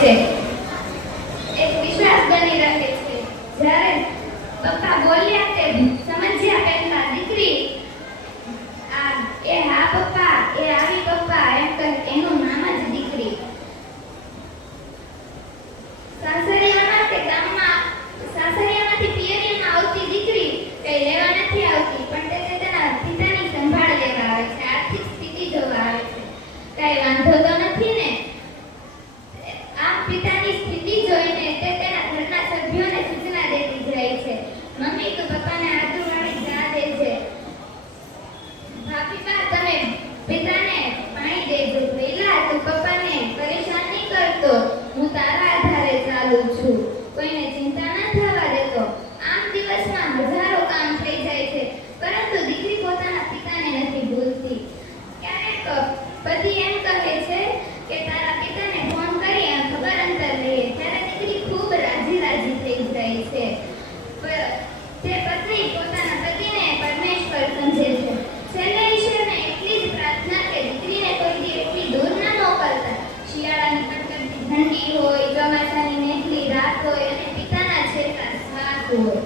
છે. એક વિશ્વાસ બની રહે છે. જ્યારે પપ્પા બોલ્યા તે સમજ્યા કે તે ગ્રુપ પહેલા તું પપ્પાને પરેશાન નહીં કરતો. હું તારા આધારે ચાલું છું. ઠંડી હોય, ચોમાસાની મેઘલી રાત હોય અને પિતાના છેડતા શ્વાસ હોય.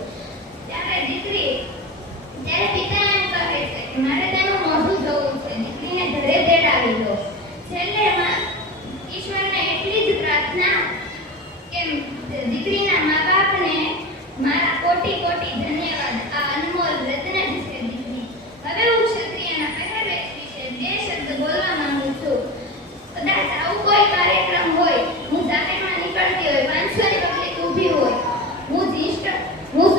ત્યારે દીકરી ત્યારે પિતા એમ કહે છે મારે તેનું મોઢું જોવું છે, દીકરીને ઘરે તેડાવી દો. છેલ્લે ઈશ્વરને એટલી જ પ્રાર્થના કે દીકરીના મા બાપને મારા કોટી કોટી ધન્ય Musista, música